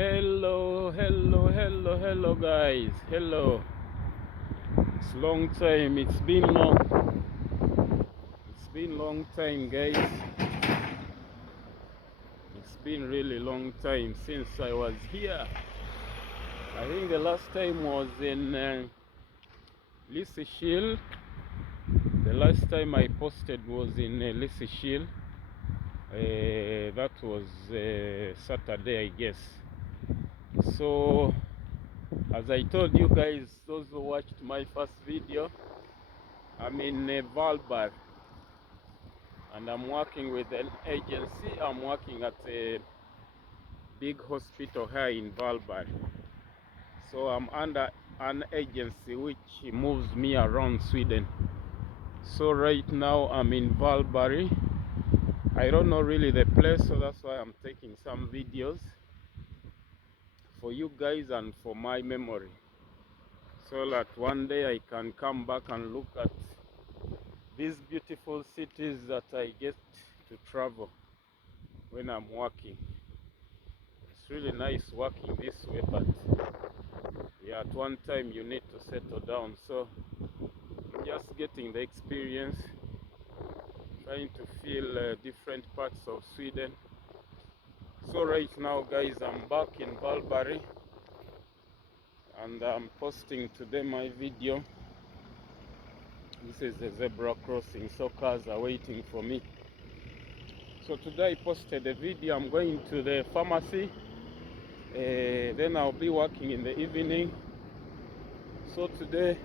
Hello guys. Hello. It's long time. It's been long. It's been long time guys. It's been really long time since I was here. I think the last time was in Lisishil. The last time I posted was in Lisishil. That was Saturday, I guess. So as I told you guys, those who watched my first video, I'm in Varberg and I'm working with an agency. I'm working at a big hospital here in Varberg. So I'm under an agency which moves me around Sweden. So right now I'm in Varberg. I don't know really the place, so that's why I'm taking some videos for you guys and for my memory, so that one day I can come back and look at these beautiful cities that I get to travel when I'm working. It's really nice working this way, but yeah, at one time you need to settle down. So I'm just getting the experience, trying to feel different parts of Sweden. So right now guys, I'm back in Varberg and I'm posting today my video. This is a zebra crossing, so cars are waiting for me. So today I posted a video. I'm going to the pharmacy, then I'll be working in the evening. So today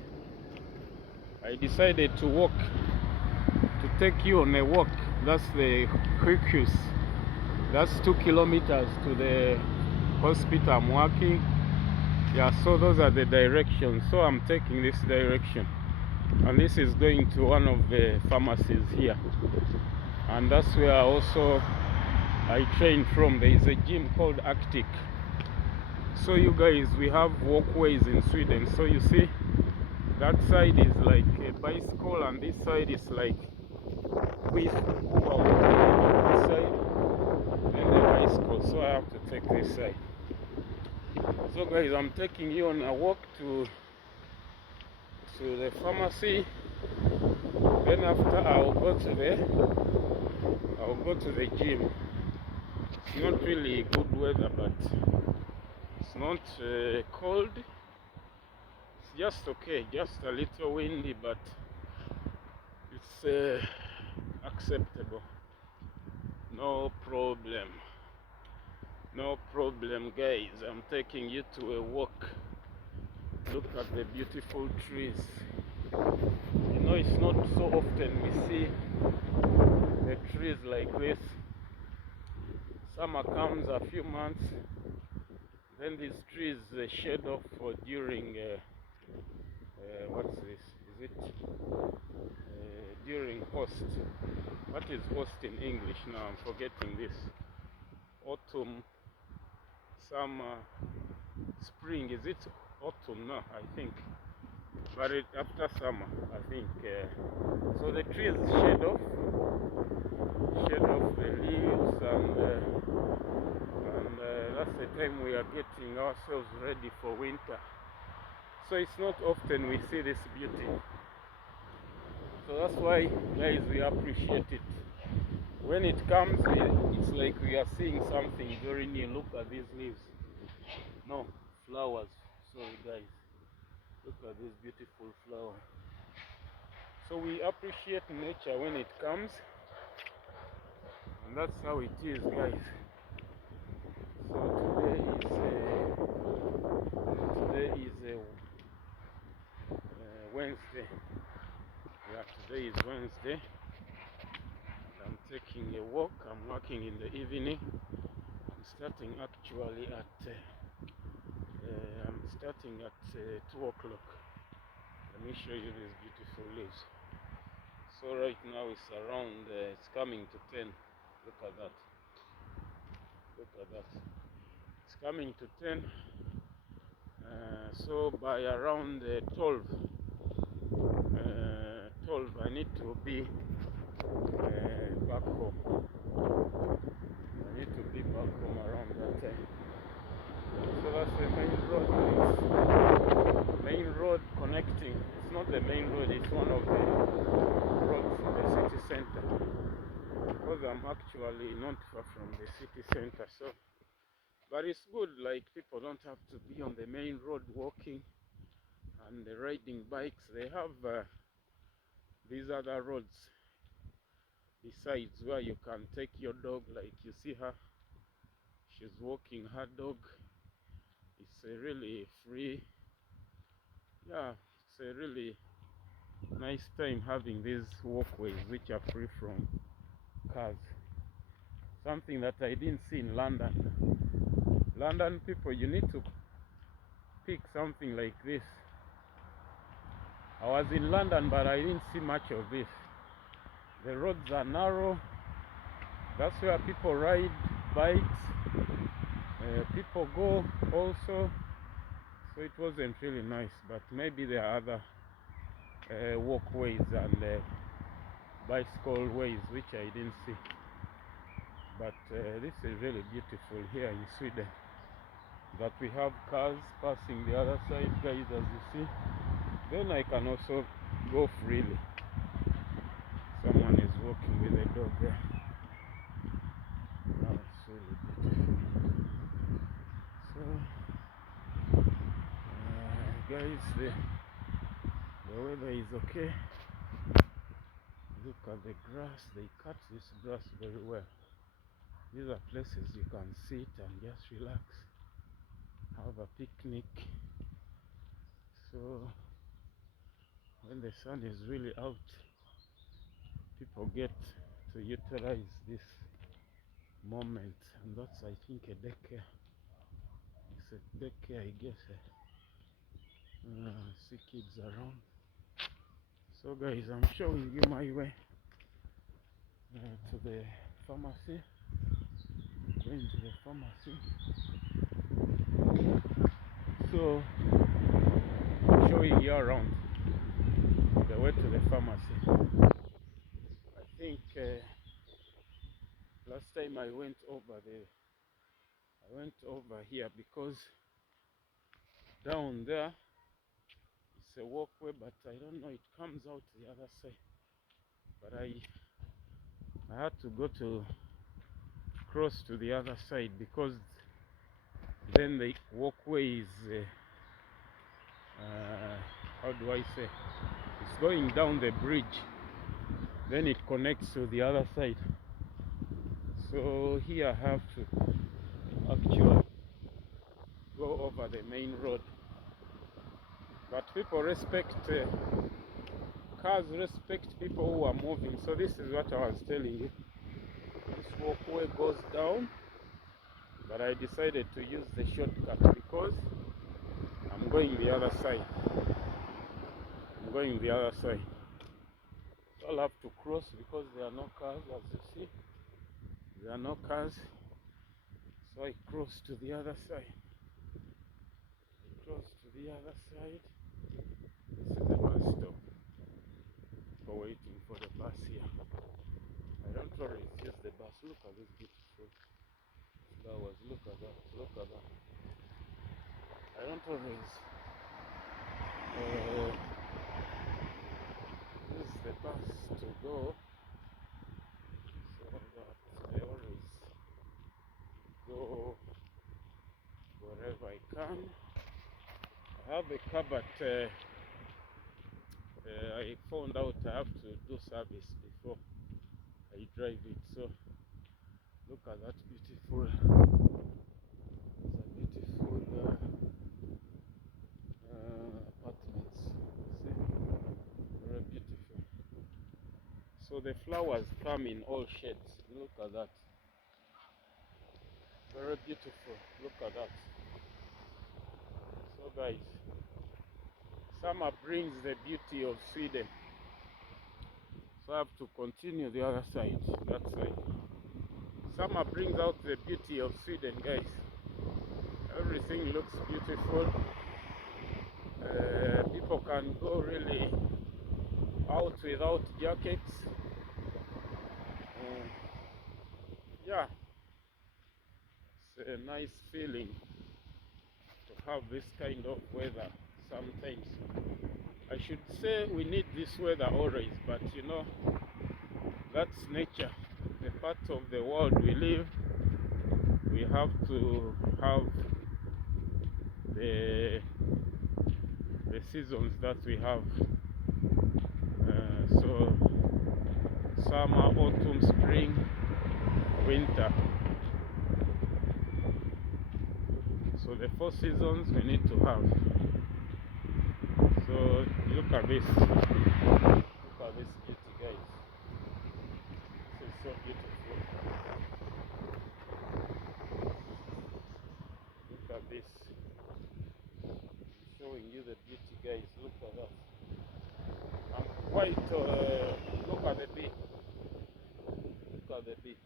I decided to take you on a walk. That's the Quikus. That's 2 kilometers to the hospital I'm working. Yeah, so those are the directions. So I'm taking this direction, and this is going to one of the pharmacies here, and that's where I train from. There is a gym called Arctic. So you guys, we have walkways in Sweden. So you see, that side is like a bicycle and this side is like with who are walking this side and the bicycle. So I have to take this side. So guys, I'm taking you on a walk to the pharmacy. Then after I'll go to the gym. It's not really good weather, but it's not cold. It's just okay, just a little windy, but it's acceptable. No problem. No problem, guys. I'm taking you to a walk. Look at the beautiful trees. You know, it's not so often we see the trees like this. Summer comes a few months, then these trees shed off during what's this? Is it during host? What is host in English now? I'm forgetting this. Autumn, summer, spring. Is it autumn? No, I think. But after summer, I think. So the trees shed off the leaves, and that's the time we are getting ourselves ready for winter. So it's not often we see this beauty. So that's why, guys, we appreciate it. When it comes, it's like we are seeing something very new. Look at these leaves. No, flowers. Sorry, guys. Look at this beautiful flower. So we appreciate nature when it comes. And that's how it is, guys. So today is Wednesday. Yeah, today is Wednesday. I'm taking a walk. I'm working in the evening. I'm starting actually at 2 o'clock. Let me show you these beautiful leaves. So right now it's around, it's coming to 10. Look at that. Look at that. It's coming to 10. So by around 12, I need to be back home. I need to be back home around that time. not the main road, it's one of the roads in the city center, because I'm actually not far from the city center. So, but it's good, like people don't have to be on the main road walking and riding bikes. They have these other roads besides where you can take your dog, like you see her, she's walking her dog. It's a really free, yeah, it's a really nice time having these walkways which are free from cars. Something that I didn't see in London. London people, you need to pick something like this. I was in London, but I didn't see much of this. The roads are narrow. That's where people ride bikes. People go also. So it wasn't really nice, but maybe there are other walkways and bicycle ways which I didn't see. But this is really beautiful here in Sweden, that we have cars passing the other side, guys, as you see. Then I can also go freely. Someone is walking with a dog there. Oh, it's really beautiful. So guys, the weather is okay. Look at the grass. They cut this grass very well. These are places you can sit and just relax, have a picnic. So when the sun is really out, people get to utilize this moment. And that's, I think, a daycare. It's a daycare, I guess. See kids around. So guys, I'm showing you my way to the pharmacy. Going to the pharmacy. So I'm showing you around the way to the pharmacy. I think last time I went over here, because down there it's a walkway, but I don't know, it comes out the other side. But I had to go to cross to the other side, because then the walkway is how do I say, it's going down the bridge, then it connects to the other side. So here I have to actually go over the main road. But people respect cars respect people who are moving. So this is what I was telling you. This walkway goes down, but I decided to use the shortcut because I'm going the other side. So I'll have to cross because there are no cars, as you see. There are no cars. So I cross to the other side. This is the bus stop. For waiting for the bus here. I don't always use the bus. Look at this beautiful flowers. Look at that. I don't always use the bus to go, so that I always go wherever I can. I have a car, but I found out I have to do service before I drive it. So look at that beautiful. It's a beautiful apartments. See, very beautiful. So the flowers come in all shades. Look at that. Very beautiful. Look at that. So guys, summer brings the beauty of Sweden. So I have to continue the other side, that side. Summer brings out the beauty of Sweden, guys. Everything looks beautiful. People can go really out without jackets. Yeah, it's a nice feeling to have this kind of weather sometimes. I should say we need this weather always, but you know, that's nature. The part of the world we live, we have to have the seasons that we have. So summer, autumn, spring, winter. So the 4 seasons we need to have. So look at this. Look at this beauty, guys. This is so beautiful. Look at this. I'm showing you the beauty, guys. Look at that. I'm quite. Look at the bee. Look at the bee.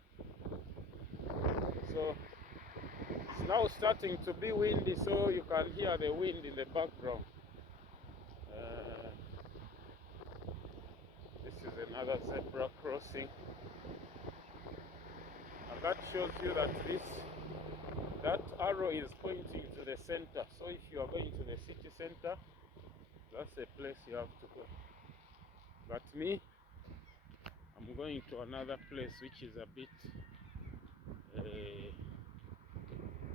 So it's now starting to be windy, so you can hear the wind in the background. This is another zebra crossing, and that shows you that that arrow is pointing to the center. So if you are going to the city center, that's a place you have to go. But me, I'm going to another place which is a bit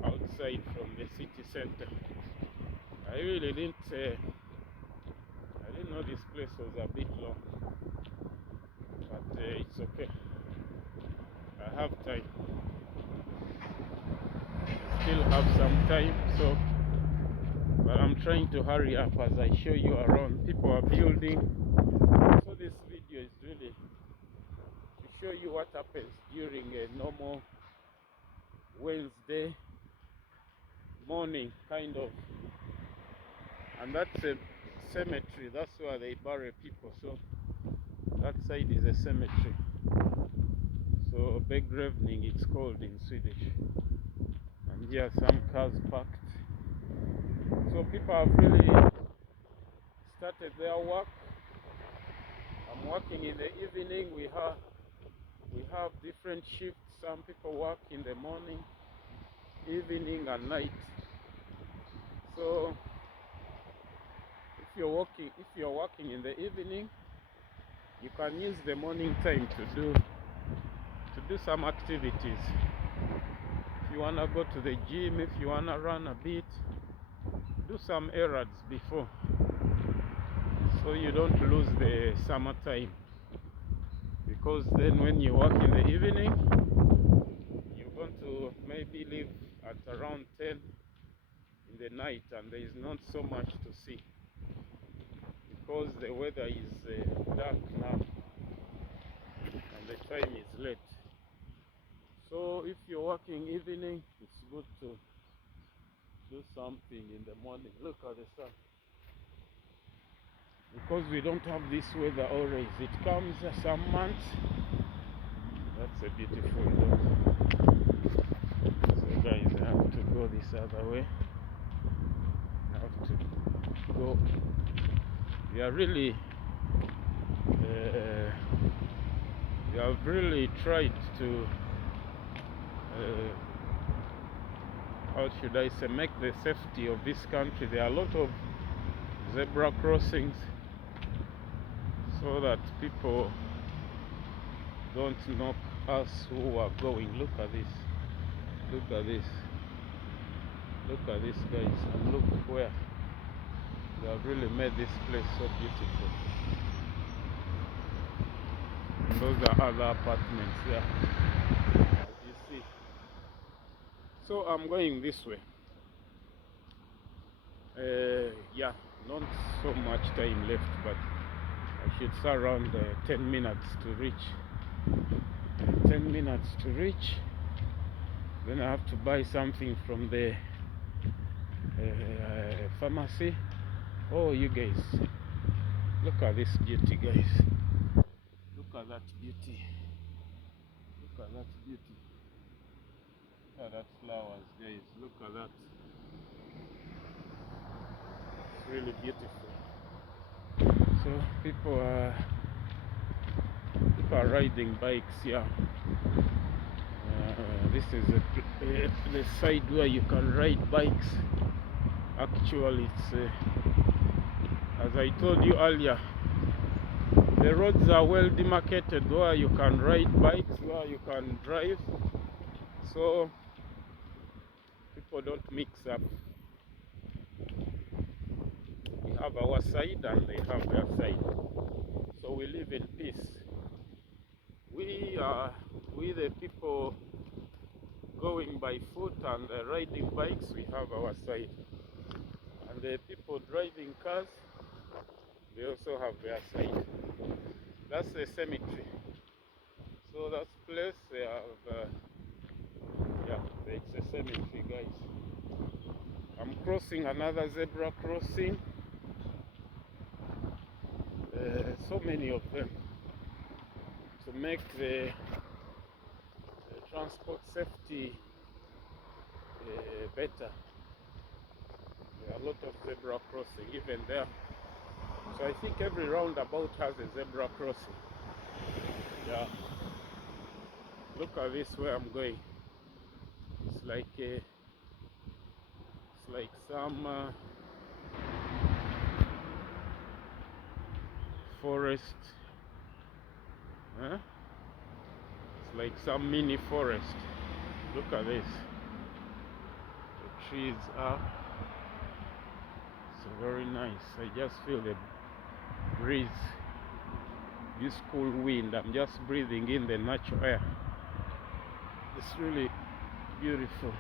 outside from the city center. I really didn't know this place was a bit long, but it's okay. I have time. I still have some time, so but I'm trying to hurry up as I show you around. People are building, so this video is really to show you what happens during a normal Wednesday morning, kind of. And that's a cemetery, that's where they bury people. So that side is a cemetery, so begravning it's called in Swedish. And here some cars parked, so people have really started their work. I'm working in the evening. We have different shifts. Some people work in the morning, evening and night. So if you're working in the evening, you can use the morning time to do some activities. If you wanna go to the gym, if you wanna run a bit, do some errands before, so you don't lose the summertime. Because then when you work in the evening, you're going to maybe leave at around 10 in the night, and there is not so much to see because the weather is dark now and the time is late. So if you're working evening, it's good to do something in the morning. Look at the sun. Because we don't have this weather always. It comes some months. That's a beautiful dog. So guys, I have to go this other way. I have to go. We have really tried to how should I say, make the safety of this country. There are a lot of zebra crossings so that people don't knock us who are going. Look at this. Look at this. Look at this, guys. And look where they have really made this place so beautiful. And those are other apartments there, as you see. So I'm going this way. Yeah, not so much time left, but I should say around 10 minutes to reach. 10 minutes to reach. Then I have to buy something from the pharmacy. Oh, you guys, look at this beauty, guys. Look at that beauty. Look at that beauty. Look at that flowers, guys. Look at that. It's really beautiful. So people are riding bikes here. This is the side where you can ride bikes. Actually, it's As I told you earlier, the roads are well demarcated where you can ride bikes, where you can drive, so people don't mix up. We have our side and they have their side, so we live in peace. We the people going by foot and riding bikes, we have our side, and the people driving cars, they also have their side. That's the cemetery. So that place they have, yeah, it's a cemetery, guys. I'm crossing another zebra crossing. So many of them to make the transport safety better. There are a lot of zebra crossing even there. So I think every roundabout has a zebra crossing. Yeah. Look at this where I'm going. It's like some forest. Huh? It's like some mini forest. Look at this. The trees are so very nice. I just feel the breeze, this cool wind. I'm just breathing in the natural air. It's really beautiful.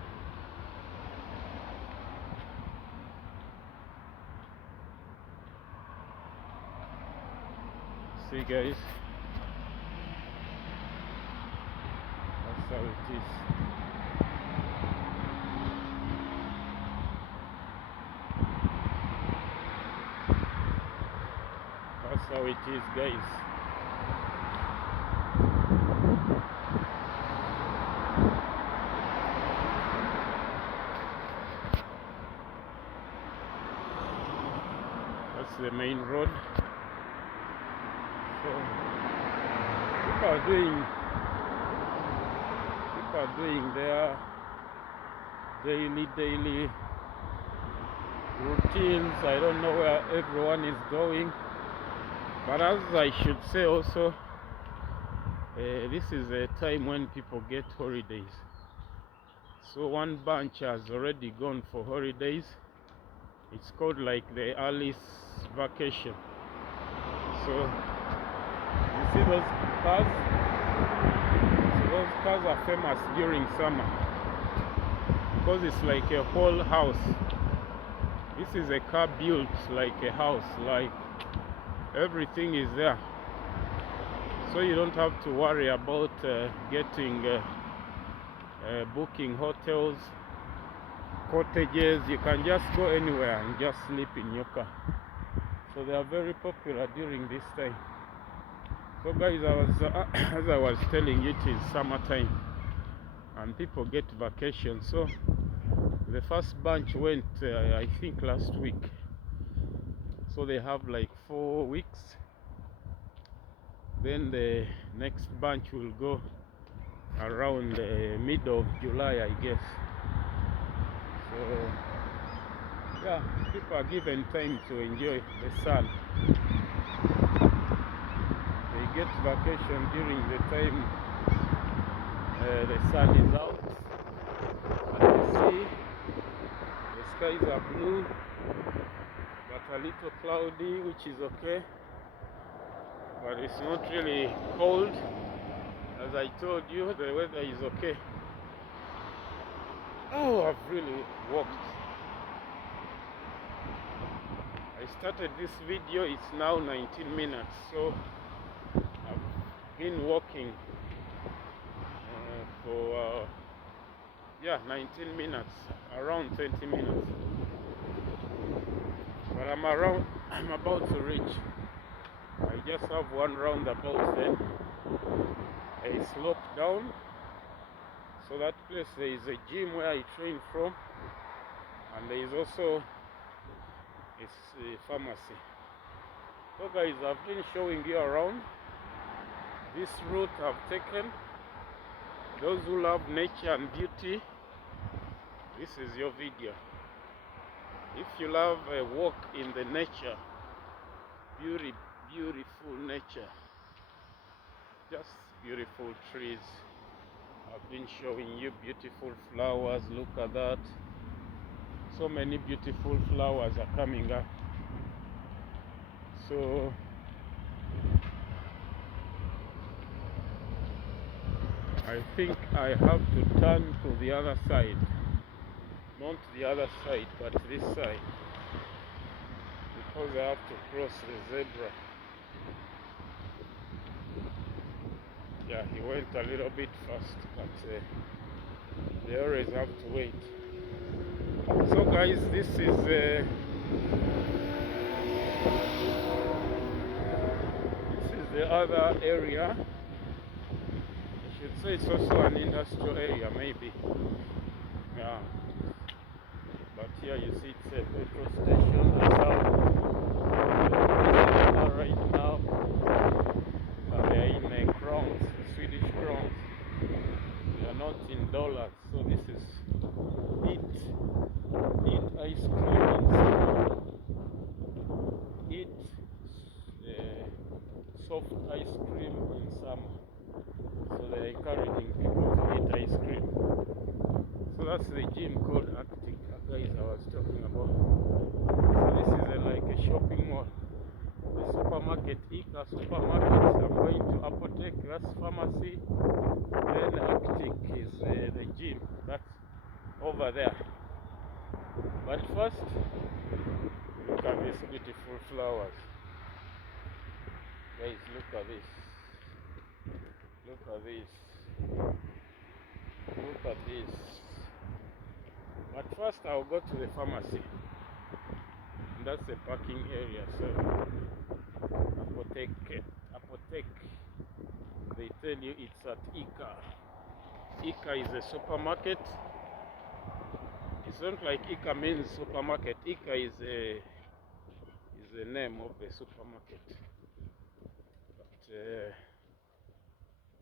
See, guys, that's how it is. That's how it is, guys. That's the main road. So people are doing their daily routines. I don't know where everyone is going, but as I should say also, this is a time when people get holidays. So one bunch has already gone for holidays. It's called like the early vacation. So you see those cars? So those cars are famous during summer because it's like a whole house. This is a car built like a house, like everything is there. So you don't have to worry about booking hotels, cottages. You can just go anywhere and just sleep in your car. So they are very popular during this time. So guys, as I was telling you, it is summertime and people get vacation. So the first bunch went I think last week, so they have like 4 weeks. Then the next bunch will go around the middle of July, I guess. So yeah, people are given time to enjoy the sun. They get vacation during the time the sun is out, and you see the skies are blue but a little cloudy, which is okay, but it's not really cold. As I told you, the weather is okay. Oh, I've really walked. I started this video, it's now 19 minutes, so I've been walking for 19 minutes, around 20 minutes. But I'm about to reach. I just have one roundabout, then a slope down. So that place, there is a gym where I train from, and there is also a pharmacy. So guys, I've been showing you around this route I've taken. Those who love nature and beauty, this is your video. If you love a walk in the nature, Beautiful nature, just beautiful trees. I've been showing you beautiful flowers. Look at that. So many beautiful flowers are coming up. So I think I have to turn to the other side. Not the other side, but this side. Because I have to cross the zebra. Yeah, he went a little bit fast, but they always have to wait. So guys, this is the other area. I should say it's also an industrial area, maybe. Yeah. But here you see it's a petrol station. That's how right now. They are in crowns, Swedish crowns. They are not in dollars. So this is eat ice cream in summer. Eat soft ice cream in summer. So they are encouraging people to eat ice cream. So that's the gym called Arctic, guys, I was talking about. So this is like a shopping mall. The supermarket, Ika supermarket. I'm going to Apotheke, that's pharmacy. Then Arctic is the gym. That's over there. But first, look at these beautiful flowers. Guys, look at this. Look at this. Look at this. But first I'll go to the pharmacy. And that's the parking area. So Apotheke. They tell you it's at Ika. Ika is a supermarket. It's not like Ika means supermarket. Ika is the name of the supermarket. But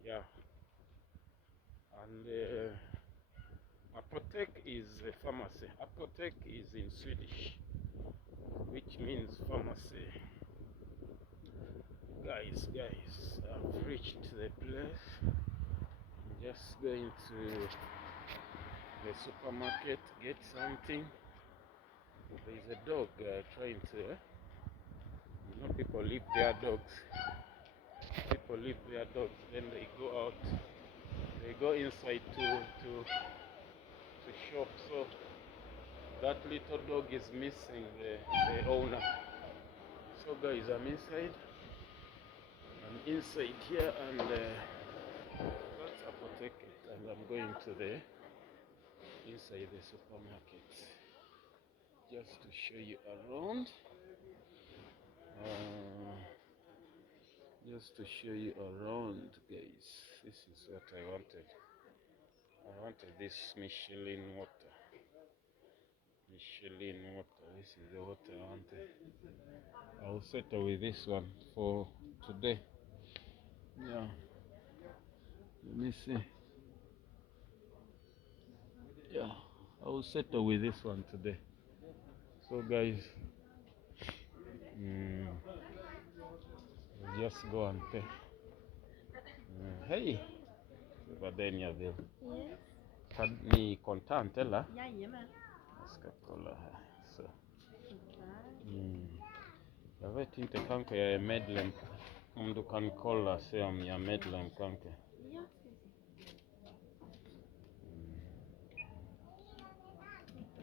yeah. And Apotheke is a pharmacy. Apotheke is in Swedish, which means pharmacy. Guys, I've reached the place. I'm just going to the supermarket, get something. There's a dog trying to, people leave their dogs. People leave their dogs, then they go out. They go inside to shop. So that little dog is missing the owner. So guys, I'm inside. I'm inside here, and that's Apotheke, and I'm going to the inside the supermarket just to show you around. Just to show you around, guys. This is what I wanted. I wanted this Michelin water. Michelin water. This is the water I wanted. I'll settle with this one for today. Yeah. Let me see. Yeah. I will settle with this one today. So guys, we'll just go and pay. Hey. Vadenia vill. Yes. Kan ni kontant eller? Jajamän. Jag ska kolla här. Så. Jag vet inte, kanske jag är medlem. Om du kan kolla, se om jag är medlem kanske. Ja.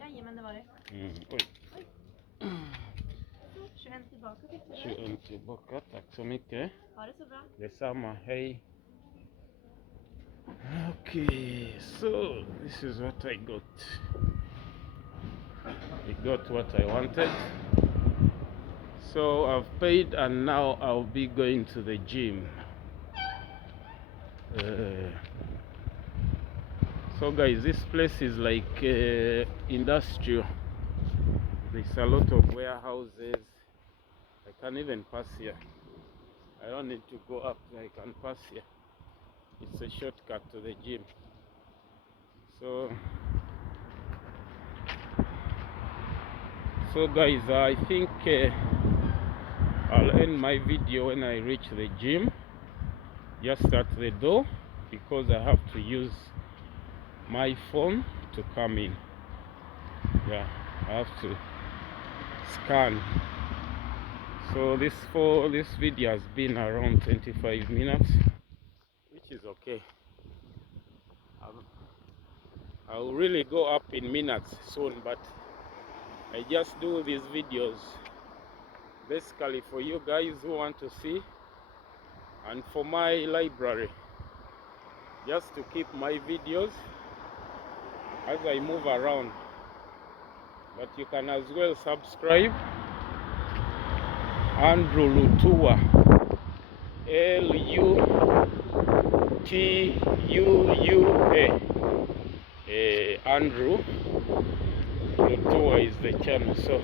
Jajamän, det var det. Oj. Så, 21 tillbaka fick du. 21 tillbaka, tack så mycket. Ha det så bra. Detsamma, hej. Okay, so this is what I got. I got what I wanted. So I've paid, and now I'll be going to the gym. So guys, this place is like industrial. There's a lot of warehouses. I can even pass here. I don't need to go up, I can pass here. It's a shortcut to the gym. So guys, I think I'll end my video when I reach the gym, just at the door, because I have to use my phone to come in. Yeah, I have to scan. So this video has been around 25 minutes, which is okay. I'll really go up in minutes soon, but I just do these videos basically for you guys who want to see, and for my library, just to keep my videos as I move around. But you can as well subscribe. Andrew Lutua, Lutua. Andrew Lutua is the channel, so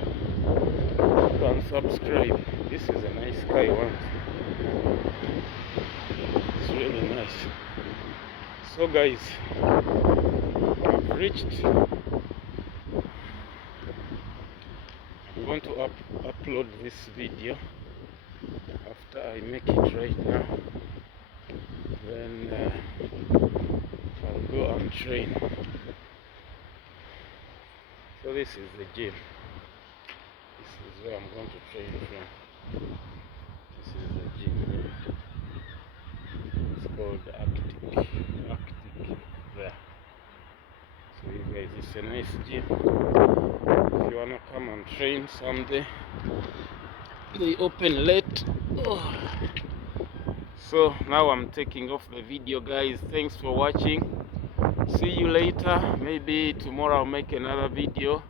you can subscribe. This is a nice sky one. It's really nice. So guys, I've reached. I'm going to upload this video after I make it right now. Then I'll go and train. So this is the gym. This is where I'm going to train from. This is the gym. It's called Arctic there. So you guys, it's a nice gym. If you wanna come and train someday, they open late. Oh. So now I'm taking off the video, guys. Thanks for watching. See you later. Maybe tomorrow I'll make another video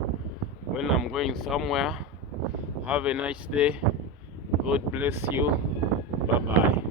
when I'm going somewhere. Have a nice day. God bless you. Bye bye.